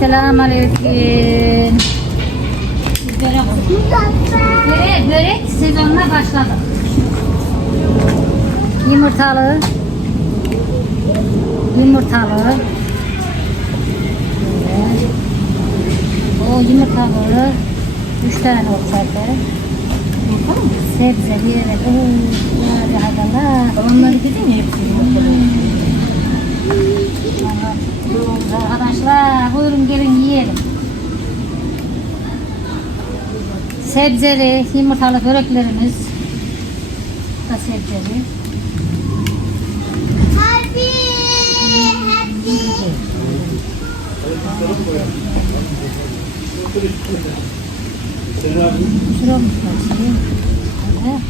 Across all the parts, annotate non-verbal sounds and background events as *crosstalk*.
Selam aleyküm. Börek, börek, börek sezonuna başladık. Yumurtalı. Yumurtalı. Evet. O yumurtalı. Üç tane olsaydı. Sebzeli evet. Oo, hadi hadi Allah. Onları gidin ya hepsini. Arkadaşlar buyurun gelin yiyelim. Sebzeli, yumurtalı böreklerimiz. Bu da sebzeli. Happy, happy. Var. Şey. Öyle.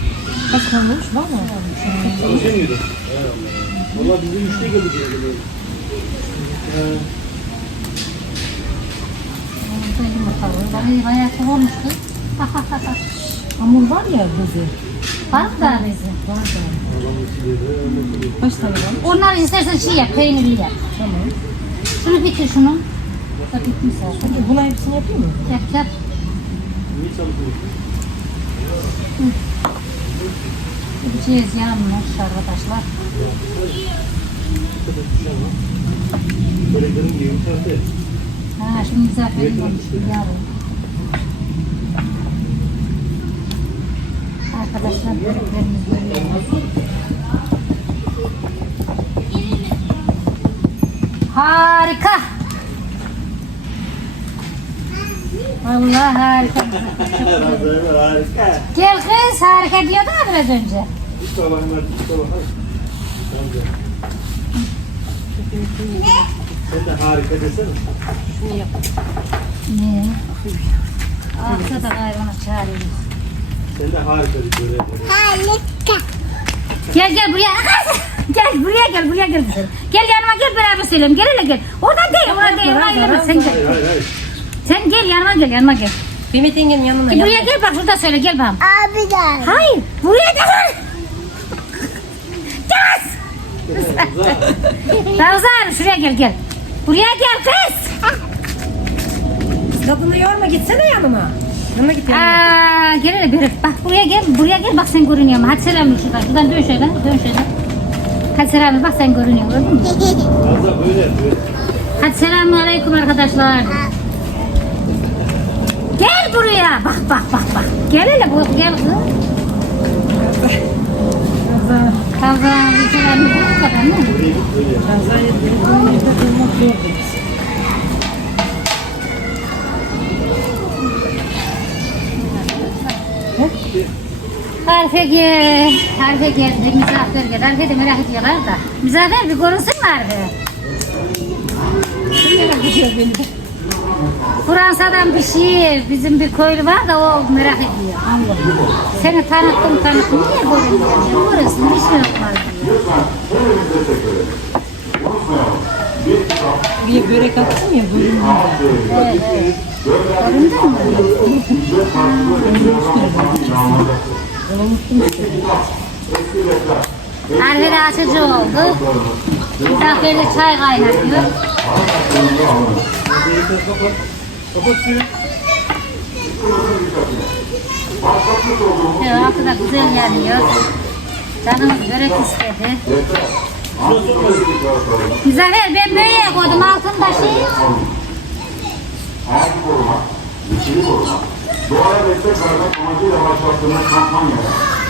Kaç kalmış var mı? Çalışıyor muydu? Valla bizim üçte geldik. Bu da yumurtalı. Bayağı, bayağı çok olmuştu. Hamur var ya kızı. Var mı daha bezi? Var da. Kaç tane var? Onları istersen şey yap, peynirli yap. Tamam. Şunu bitir şunu. Da bitmiş zaten. Hadi buna hepsini yapayım mı? Yap yap. Niye çalışıyorsun? Gideceğiz yanmış arkadaşlar. Ha şimdi misafirim olmuş yarın. Arkadaşlar böreklerimiz böyle. Harika. Allah harika. Harika. Gel kız harika diyordu biraz önce. Hiç de de. Sen de harika desene. Şunu yap. Ne? Aksa da hayvana çağırıyor. Sen de harika bir börek. Harika. Gel gel buraya. gel buraya gel buraya gel. Gel yanıma gel beraber söyleyelim. Gel hele gel. Oradan değil oradan değil. Oradan değil. Sen gel. Hayır hayır hayır. Sen gel yanıma gel yanıma gel. Kıymet yengenin yanına E, buraya gel bak şurada söyle gel bakalım. Abi gel. Hayır buraya gel. Gel. Ravza şuraya gel gel. Buraya gel kız. Kadını yorma gitsene yanıma. Yanına git yanıma. Aa, gel hele bir bak buraya gel buraya gel bak sen görünüyorsun. Hadi selam şuradan şuradan dön şöyle dön şöyle. Hadi selam bak sen görünüyorsun gördün mü? Fazla böyle yapıyor. Hadi selamun aleyküm arkadaşlar. Gel buraya. Bak bak bak bak. Gel hele bu gel. kız. Bir selam bu kadar mı? Kaza yetleri bu evde durmak zordur. Harfe gel. Harfe geldi. Misafir geldi. Harfe de merak ediyorlar da. Misafir bir görünsün mü Harfe? Merak ediyor beni. Fransa'dan bir şey, bizim bir köylü var da o merak ediyor. Seni tanıttım tanıttım, niye görünmüyor? diyor. Görünsün, bir şey diyor. Bir börek attım ya bölümünde. Evet, evet. Göründün mü? Onu unuttum işte. Harfe de açıcı oldu. Misafirle çay kaynatıyor. Kapat. Kapat suyu. Evet, altı da güzel yanıyor. Canımız börek istedi. Müzaffer ben böyle koydum altında şey. Ağacı korumak, yeşili korumak, doğaya destek vermek amacıyla başlattığımız kampanya.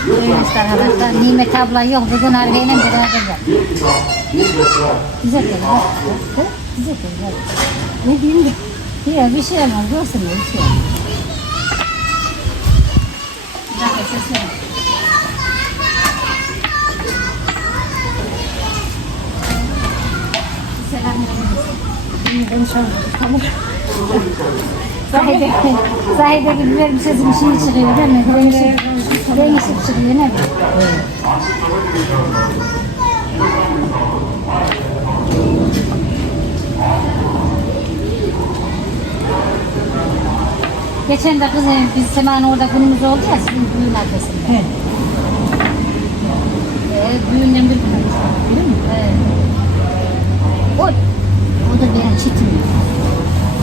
Buyurmuş arkadaşlar. Nimet abla yok. Bugün Harbiye'yle beraber Güzel? Güzel gel. bak. Ne diyeyim. Ya bir şey. Görsün ya, bir şey olmaz. Bir dakika seslenin. Selam tamam. Zahide, Zahide gibi benim sesim şey çıkıyor değil mi? Rengi, rengi çıkıyor değil mi? Geçen de kızım biz Sema'nın orada günümüz oldu ya sizin düğün arkasında. He. Ee, düğünden bir gün önce. Öyle mi? Evet. O, o da benim çitim.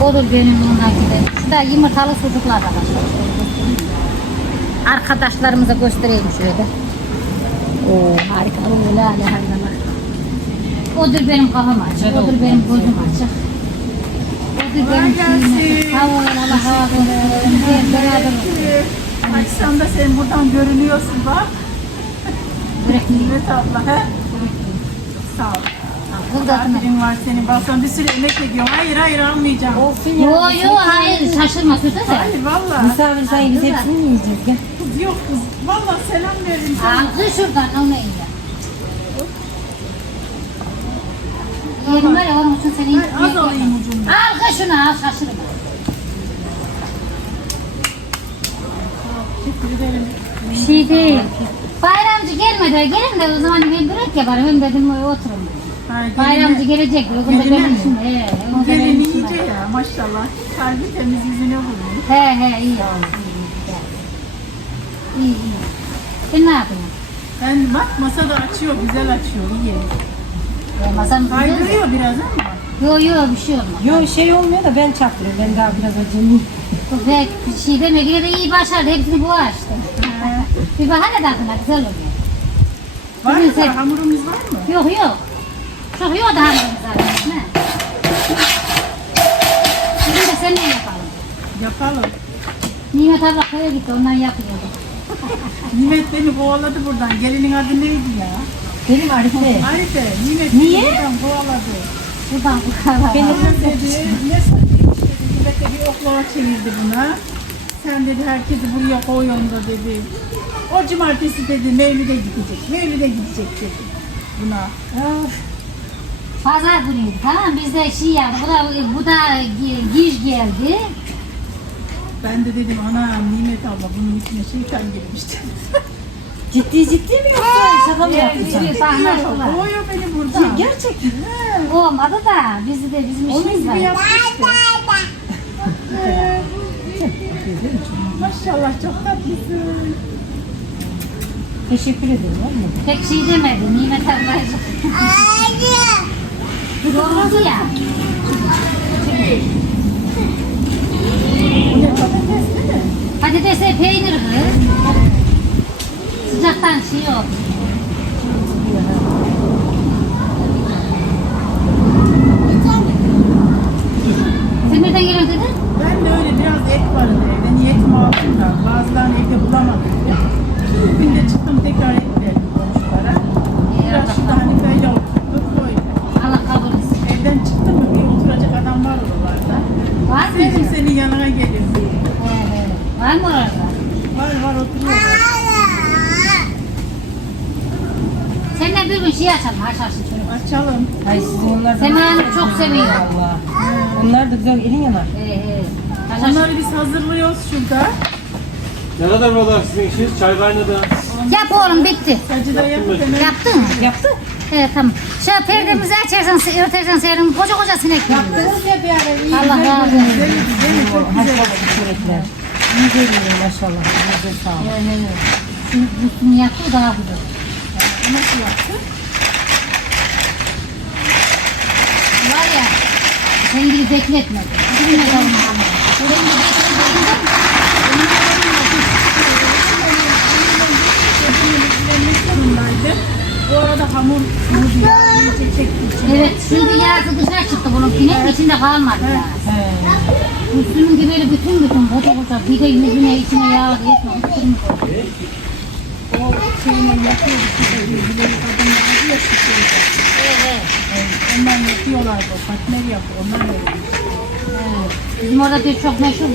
Odur benim bundan gidelim. Şu da yumurtalı sucuklu arkadaşlar. Arkadaşlarımıza göstereyim şöyle. Oo harika. Oo la la la. Odur benim kafam açık. Odur benim gözüm açık. Şeyim açık. Sağ olun Allah razı olsun. Hep beraber olsun. Sen buradan görünüyorsun bak. Evet abla he. Sağ ol. Kızartma. Aferin var senin. Bak sen bir sürü emek ediyorsun. Hayır hayır almayacağım. Yo yo hayır şaşırma söyle. Hayır valla. Misafir sayın biz hepsini mi yiyeceğiz? Gel. Kız yok kız. Valla selam verin sana. Aldı şuradan onu iyi. Yerim var ya onun için seni az alayım ucundan. Al şunu al şaşırma. Bir şey değil. Bayramcı gelmedi. Gelin de o zaman ben börek yaparım. Hem dedim oturun. Bayramcı gelecek. O gün de benim için. İçin. iyice ya maşallah. Kalbi temiz yüzüne vurmuş. He he iyi oldu. İyi iyi. Sen ne yapıyorsun? Ben bak masada açıyor, güzel açıyor, iyi. Güzel. Kaydırıyor biraz ama. Yo yo bir şey olmaz. Yo şey olmuyor da ben çaktırıyorum. Ben daha biraz acemiyim. Pek bir şey deme. Yine de iyi başardı. Hepsini bu açtı. bir bahane tadına güzel oluyor. Var mı? sen- Hamurumuz var mı? Yok yok. Çok yok daha güzel. Ne? Bugün de seninle yapalım. Yapalım. Nimet abla köye gitti ondan yapıyordu. Nimet beni kovaladı buradan. Gelinin adı neydi ya? Benim Arife. Arife. Nimet Niye? beni buradan kovaladı. Buradan bu kadar. Beni dedi, ne dedi. Bir oklava çevirdi buna. Sen dedi herkesi buraya koyuyorsun da dedi. O cumartesi dedi Mevlid'e gidecek. Mevlid'e gidecek dedi buna. Pazar günüydü tamam? Biz de şey yaptık. Bu da, bu da gi- giş geldi. Ben de dedim ana Nimet abla bunun içine şeytan girmişti. *laughs* Ciddi ciddi mi yoksa şaka mı yapacaksın? Bir anlaştılar. Kovuyor beni buradan. Gerçekten. Olmadı da bizi de bizim Onun işimiz gibi var. yapmıştı. Maşallah çok tatlısın. Teşekkür ederim. var mı? Pek şey demedi. Nimet ablacığım. Yoruldu ya. Bu ne patates değil mi? Patatese peynir kız. Sıcaktan şey oldu. Sen nereden geliyorsun dedin? Ben de öyle biraz et vardı evde. Niyetim altında. Bazılarını evde bulamadım. Bugün de çıktım tekrar et verdim komşulara. Biraz şurada hani böyle oturduk böyle. Allah kabul etsin. Evden çıktım mı bir oturacak adam var oralarda. Var mı? Dedim senin yanına gelir diye. He he. Var mı orada? Var var oturuyor. Seninle bir gün şey açalım haşhaşlı çocuk. Açalım. Ay siz onlar Sema Hanım çok seviyor. Allah. Onlar da güzel elin yanar. He he. Haşhaşlı. Onları biz hazırlıyoruz şurada. Ne kadar buralar sizin işiniz? Çay kaynadı. Yap oğlum bitti. Sacıda yapıp hemen Yaptın mı? Yaptı. Evet tamam. Şu perdemizi açarsan, örtersen senin koca koca sinek. Yaptınız ya bir ara iyi. Allah razı olsun. Güzel güzel çok güzel. Çörekler. İyi geliyor maşallah. Size sağ olun. Evet, evet. Şimdi üstünü yaptı daha güzel. Nasıl yaptın? Var ya, sen gibi bekletme. Bugün de kalma. Sen gibi Bu arada hamur hamur ya iyice çekti içine. Evet, çünkü yarısı dışarı çıktı bununkine, içinde kalmadı ya. He. Üstünün gibi böyle bütün bütün koca koca bir de yüzüne içine yağ. Üstünü koy. O şeyle yapıyordu. işte, birbirleri kadınlar ya sıkıyordu. Evet, evet. Onlar yapıyorlar bu. Partner yapıyor. Onlar yapıyor. Evet. Bizim orada bir çok meşhur.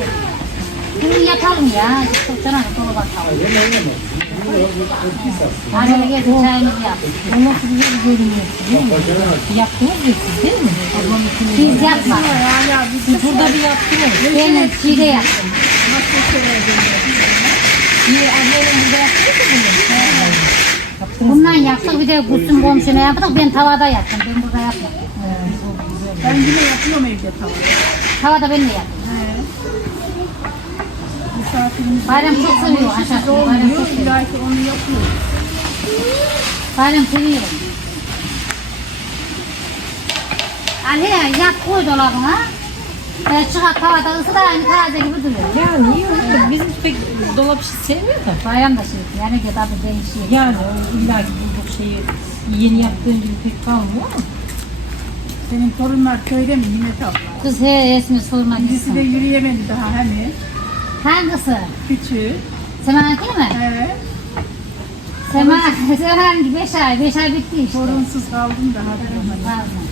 Bunu yapalım ya. Çok canım dolu bakalım. Anneme gelsin çayımızı yap. O nasıl güzel görünüyor değil mi? Yaptınız ya siz değil mi? Hala biz Siz burada bir yaptınız. Ben şeyde yaptım. Bir ablanın burada yaptınız mı. Bundan yaptık bir de Gülsüm komşuna yaptık. Ben tavada yaptım. Ben burada yapmadım. Ben yine yapıyorum evde tavada. Tavada ben de yaptım. Misafirimiz Bayram çok seviyor zor Bayram çok seviyor. İlla ki onu yapıyor. Bayram seviyor. Ali yap koy dolabına. E, çıkar tavada ısı da aynı taze gibi duruyor. Yani iyi olur. Bizim pek dolap işi sevmiyor da. Bayram da şey, yani ki tadı değişiyor. Yani o illa ki bulduk şeyi yeni yaptığın gibi pek kalmıyor ama. Senin torunlar köyde mi yine tabla? Kız he esmi sorma Birisi de yürüyemedi daha hani. Hangisi? Küçüğü. Semanki mi? Evet. Sema, Semanki beş ay, beş ay bitti işte. Torunsuz kaldım daha da. Pardon.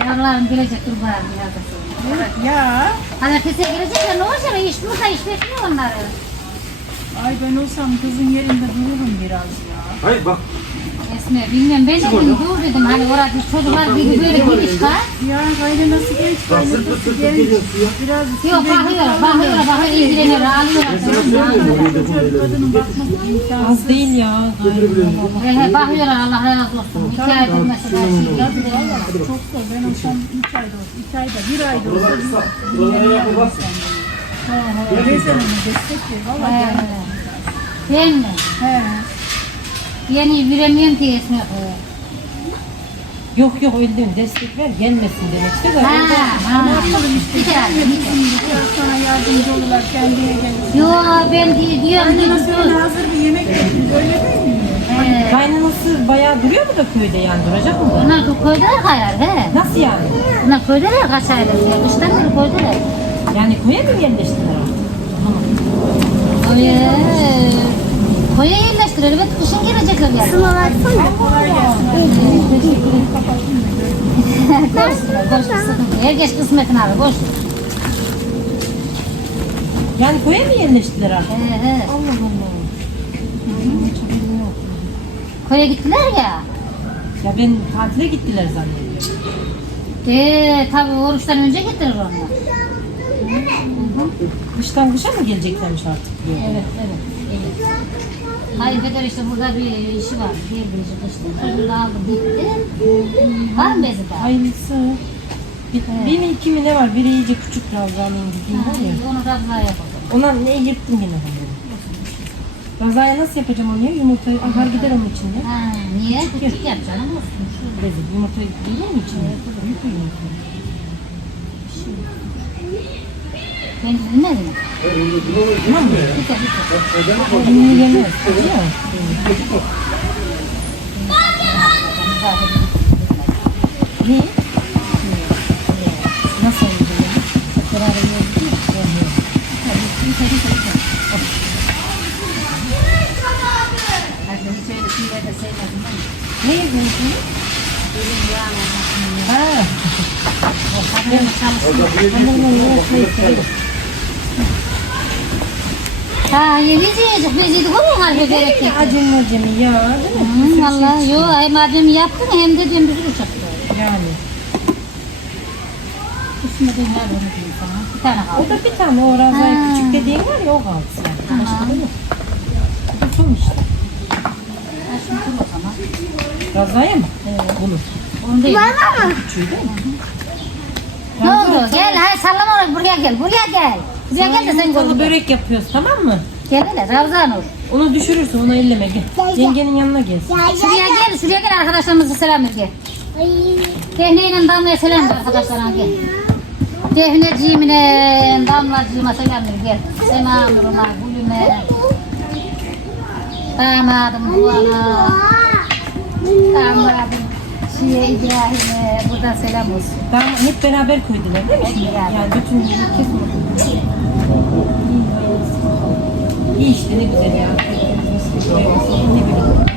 Yavrularım gelecek kurban biraz da sonra. Evet ya. Pazartesiye gelecekler ne olacak? İş burada iş bekliyor onları. Ay ben olsam kızın yerinde dururum biraz ya. Hayır bak. Esme bilmiyorum ben de dedim dur dedim hani orada çocuklar biri böyle bir iş var. Ya gayrı nasıl genç kaynatası sırt genç. Biraz Yok bakıyor, bakıyor, bakıyor, ilgileniyor, ağlıyorlar. Da. Az değil ya. He he bakıyorlar Allah razı olsun. İki aydır mesela çok zor. Ben olsam 3 ayda olsa, 2 ayda, 1 ayda olsa onu destek ver. Valla. Ben mi? He. Yeni viremiyorum ki Esme. Yok yok öyle değil mi? Destek ver gelmesin demek işte. Ha da. ha. Bir kere bir kere. Biraz sana yardımcı olurlar kendine gelir. Yo ben di- diyorum öyle hazır bir yemek yapıyor öyle değil mi? He. Kaynanası bayağı duruyor mu da köyde yani duracak mı? Bunlar bu köydeler hayal he. Nasıl yani? Bunlar köydeler kaç aydır ya. Kıştan beri köydeler. Yani köye mi yerleştiler artık? Koya, koya yerleştirir. Evet kışın gelecekler yani. Şuna baksana. Koşsun sıkıntı. yok. Herkes kısmetini alır, koşsun. Yani köye mi yerleştiler artık? He he. Allah Allah. Koya gittiler ya. Ya ben tatile gittiler zannediyorum. Ee, tabii oruçtan önce gittiler onlar. Kıştan kışa mı geleceklermiş artık? diyor. Evet, evet. evet. Hayır Bedar işte burada bir işi var. Bir birisi kışta. Çocuğu da aldı gitti. Var mı bezi daha? Hayırlısı. Bir, bir mi iki mi ne var? Biri iyice küçük Ravza'nın gittiği var ya. Onu da daha yapalım. Ona ne yırttım yine. Ravza'ya nasıl yapacağım onu ya? Yumurtayı akar gider onun içinde. Ha, niye? Küçük yapacaksın ama olsun. Şu Rezil yumurta gelir mi içine? Büyük bir yumurta. Ben bilmedim. Tamam mı? Bitir, bitir. Bunu yemez. Acı ya. Ne? Nasıl oldu ya? Ne yapıyorsun? Ha. Ha, yemeyecek. Biz yedik onu harbi bereket. Acemi acemi ya. Değil mi? Hı, Vallahi yo ay madem yaptın hem de diyorum bir uçak Yani. Üstüne de ne onu diyeyim sana. Bir tane O kaldı. da bir tane o Ravza'ya Ha. küçük dediğin var ya o kaldı yani. Tamam. Başka yok. Bu son işte. Ha, şunu dur o zaman. Ravza'ya mı? Bunu. Onu değil. Küçüğü değil mi? Ne oldu? Gel hay sallama oraya buraya gel. Buraya gel. Buraya gel de sen gör. börek yapıyoruz tamam mı? Gel hele Ravza Nur. Onu düşürürsün onu elleme gel. Yengenin yanına gel. Şuraya gel. Şuraya gel arkadaşlarımıza selam ver gel. Defne'yle Damla'ya selam ver arkadaşlarına gel. Defneciğimine, Damlacığıma selam ver gel. Sema Nur'uma, Gülüme. Damadım Duan'a. Damadım Şiye İbrahim'e. Buradan selam olsun. Tamam hep beraber koydular değil mi şimdi? beraber. Yani bütün herkes İyi işte ne güzel ya. Ne bileyim.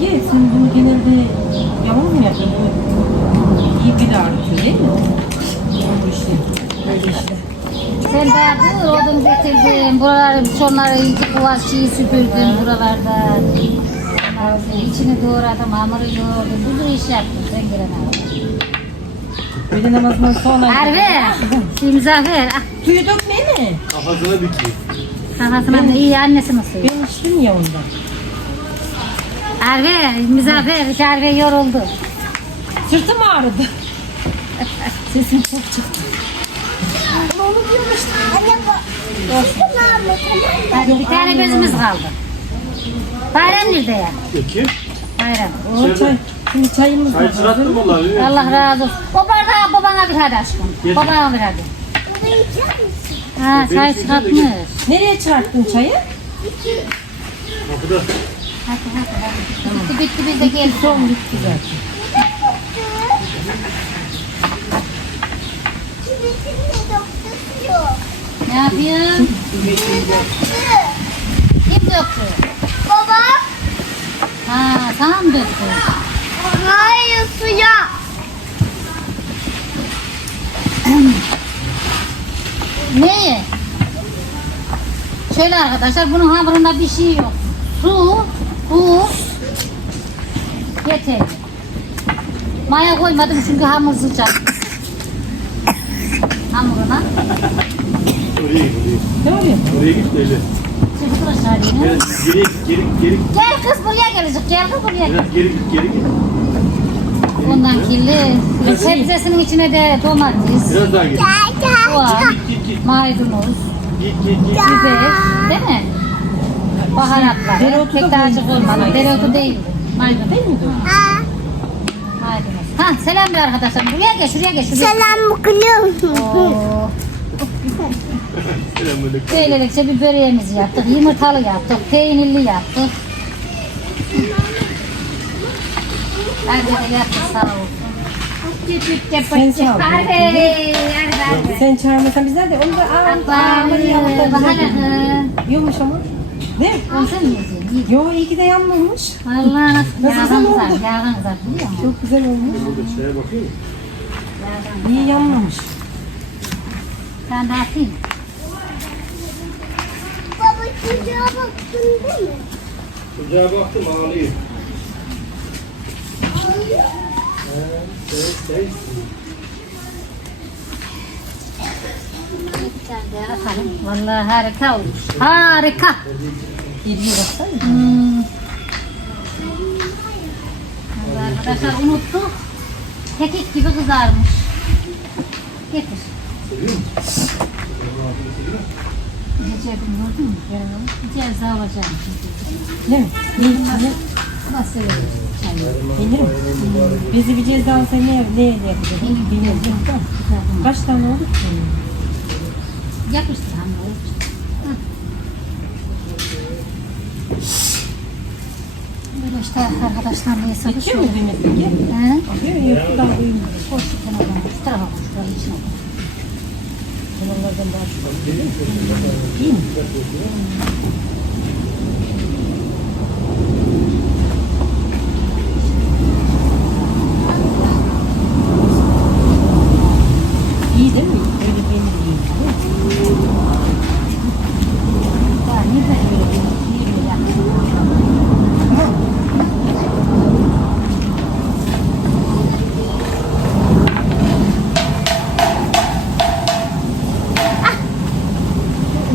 Ye sen bunu genelde yalnız mı yapıyorsun? İyi bir de artıyor değil mi? Bu işte. Böyle işte. Sen dur odun getirdin. Buraları, şunları iyice şeyi süpürdün buralarda. Sonra İçini doğradım, hamuru yoğurdum. Bir sürü iş yaptın sen gelene. Öğle namazından sonra. Muzaffer. Ah, Suyu dökme mi? Kafasına bitiyor. Kafasına da iyi annesi nasıl? Ben içtim ya ondan. Arve, Muzaffer, Arve yoruldu. Sırtım ağrıdı. Sesim çok çıktı. Anne bu. Şunu alma tamam mı? Hadi bir tane bezimiz kaldı. Bayram nerede ya? Peki. Bayram. O çay. Şimdi çayımız Çay var. çırattım vallahi. Allah razı olsun. O bardağı babana bir hadi aşkım. Getir. Babana bir hadi. Ha çay çıkartmış. Nereye çıkarttın çayı? Kapıda. Hadi hadi hadi. Bitti bitti biz de geldik. Son bitti zaten. Ne yapıyorsun? Kim döktü? Baba. Ha döktü? Hayır suya. Neyi? Şöyle arkadaşlar bunun hamurunda bir şey yok. Su, tuz, yeter. Maya koymadım çünkü hamur sıcak. Hamuruna. Oraya git oraya. Oluyor? Oraya git aşağıya. Biraz geri geri geri Gel kız buraya gelecek. Gel kız buraya. biraz geri git geri git. Ondan kirli. Sebzesinin içine de domates, Biraz daha geri. soğan, Git git maydanoz, git git git. biber, değil mi? Baharatlar. Dereotu da Pek de acık sanki. Dereotu değil. Maydanoz. Değil mi? Ha, Maydanoz. Ha selam bir arkadaşlar. Buraya gel, şuraya gel, şuraya. selam musun? Oo. Böylelikle bir böreğimizi yaptık. Yumurtalı yaptık, peynirli yaptık. Hadi de yaptık sağ. Sen çal. Sen çağırmasan bizler de onu da al. Bakalım. Yiyormuş ama. Değil mi? Yo iyi ki de yanmamış. Vallahi nasıl Nasıl yağdan güzel oldu? yağdan kızar biliyor musun? Çok güzel olmuş. Şeye bakıyor musun? Yağdan. İyi yanmamış. Sen de atayım. Çocuğa baktın değil mi? Çocuğa baktım ağlıyor. Bir tane de atalım. Vallahi harika olmuş. Harika. Yediye baksana. Hmm. Arkadaşlar unuttuk. Kekik gibi kızarmış. Getir. Cebim gördün mü? Ceza alacağım şimdi. Değil mi? Ne içinde? Nasıl. Peynir mi? Bizi bir ceza alsa ne, ne, ne yapacak? Bilmiyorum. Kaç tane oldu ki? Yapıştır hamuru. Böyle işte arkadaşlar neyse. Geçiyor mu kıymet peki? He? Yok daha koyayım. Hoş kenardan şu tarafa. Şurayı içine koy. Kenarlardan daha çok. İyi mi?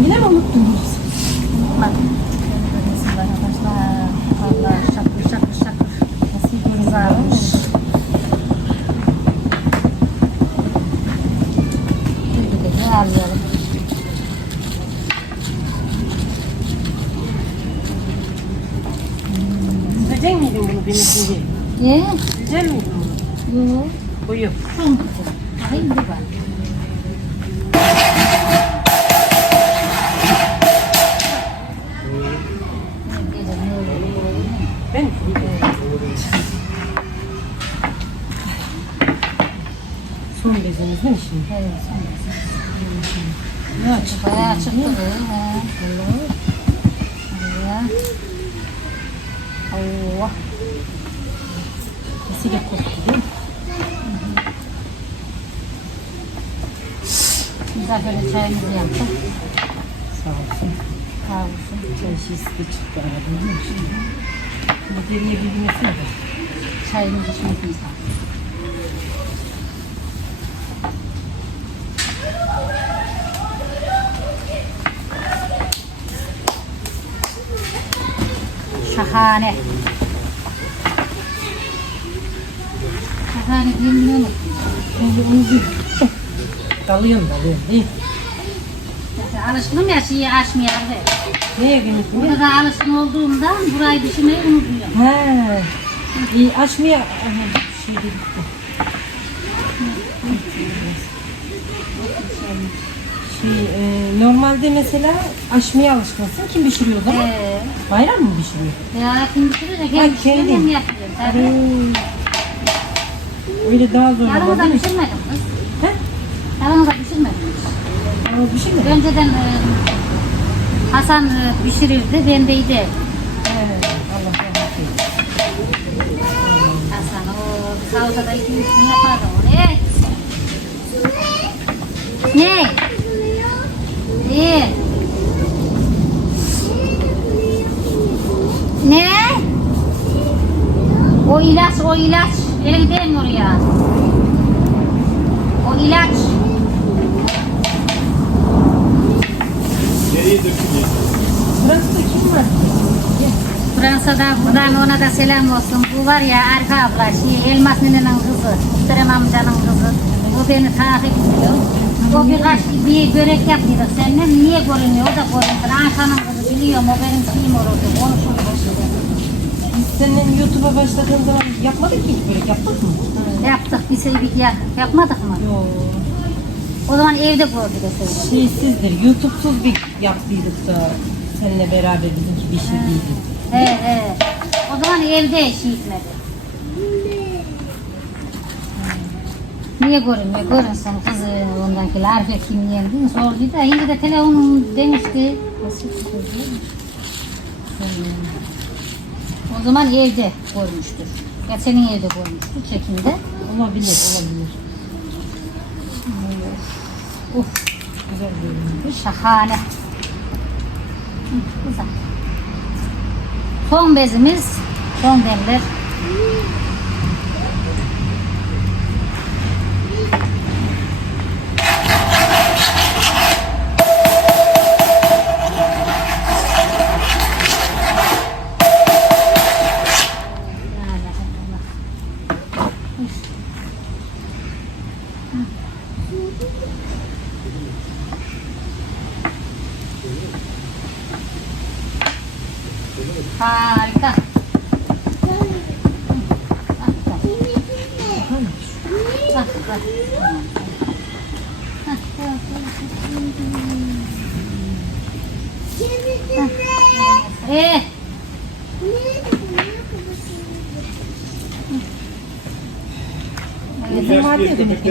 Yine mi unuttun? Ne açık? Bayağı çıktı bu. He. Allah. Allah. Nesiyle koktu değil mi? Misafirle çayımızı yaptık. Sağ olsun. Sağ olsun. Çay şişesi de çıktı aradım? Şimdi geriye bilmesi de. Çayımızı içmek lazım. Şahane. Şahane diyeyim mi? Onu dalıyorum dalıyorum değil mi? Alışkınım ya şeyi açmayalım. Neye günlük? Burada da alışkın olduğumdan burayı düşünmeyi unutuyorum. He. İyi açmaya şey de Şey, e, normalde mesela aşmaya alışkınsın. Kim pişiriyor o zaman? Ee, Bayram mı pişiriyor? ya kim pişirecek? Hem pişiriyor kendin. hem yapıyor. Tabii. Hmm. Öyle daha zor Yarın ama da değil mi? pişirmedim kız. He? Yarın da pişirmedim. Aa, pişirmedi. Önceden e, Hasan e, pişirirdi, ben de yedi. He, Allah rahmet eylesin. Hasan o salçada iki üç gün yapardı onu. Ne? Ne? İyi. Ne? O ilaç, o ilaç. Elin değil oraya? O ilaç. Nereye dökülüyor? Fransa'da kim var? Fransa'da buradan ona da selam olsun. Bu var ya Arka abla, şey, Elmas ninenin kızı, Muhterem amcanın kızı. O beni takip ediyor. O birkaç bir börek yapıyordu seninle. Niye görünüyor? O da görünüyor. Ankara'nın kızı biliyorum. O benim şeyim olurdu. Konuşurdu. Biz senin YouTube'a başladığın zaman yapmadık ki hiç böyle yaptık mı? Yaptık bir şey bir ya, yapmadık mı? Yok. O zaman evde gördük mesela. Şeysizdir, YouTube'suz bir yaptıydık da seninle beraber bizimki pişirdiydik. He he. O zaman evde şey etmedi. Niye görünmüyor? Görünsün kızı ondankiler Arife değil mi? Sorduydu da şimdi de telefonum demişti. Nasıl kızı? O zaman evde görmüştür. Ya senin evde görmüştür çekimde. Olabilir, olabilir. Uf, Güzel görünüyor. şahane. Güzel. Son bezimiz, son demler.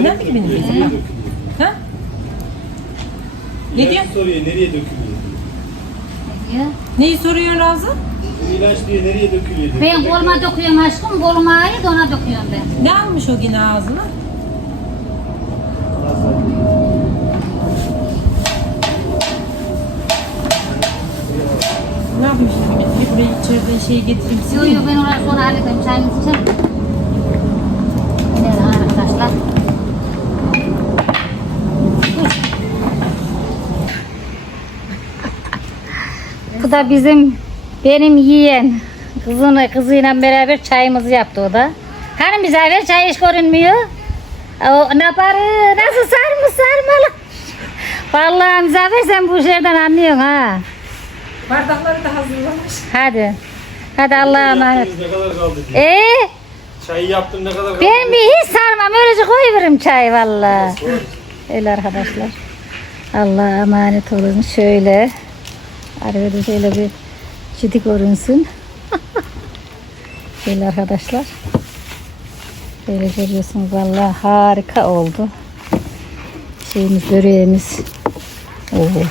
Ya. Nerede ki benim bezim? Ha? Ne diyor? Soruyor nereye dökülüyor? ne diyor? Neyi soruyor Ravza? Bu ilaç diyor nereye dökülüyor? diyor. Ben koluma döküyorum aşkım, koluma ait ona döküyorum ben. Ne almış o yine ağzına? Ne yapayım şimdi? Bir buraya içeriden şey getireyim size. Yok yok ben oraya sonra halledeyim, çayımızı içelim. Evet arkadaşlar. Bu da bizim benim yiyen kızını kızıyla beraber çayımızı yaptı o da. Hani misafir çay hiç görünmüyor. O ne yapar? Nasıl sarmış sarmalı. Vallahi misafir sen bu şeyden anlıyorsun ha. Bardakları da hazırlamış. Hadi. Hadi Allah'a emanet. Ne kadar kaldı? Ee, Çayı yaptım ne kadar kaldı? ben bir hiç sarmam. Öylece koyuverim çay valla. Öyle arkadaşlar. Allah'a emanet olun. Şöyle. Arada şöyle bir ciddi görünsün. Şöyle arkadaşlar. Böyle görüyorsunuz valla harika oldu. Şeyimiz böreğimiz. Oo.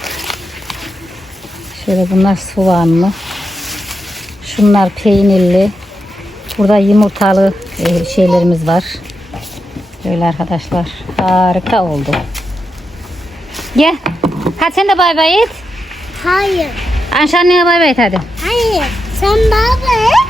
Şöyle bunlar soğanlı. Şunlar peynirli. Burada yumurtalı e, şeylerimiz var. Böyle arkadaşlar. Harika oldu. Gel. Hadi sen de bay bay et. Hayır. Anşa annene bay bay hadi. Hayır. Sen baba.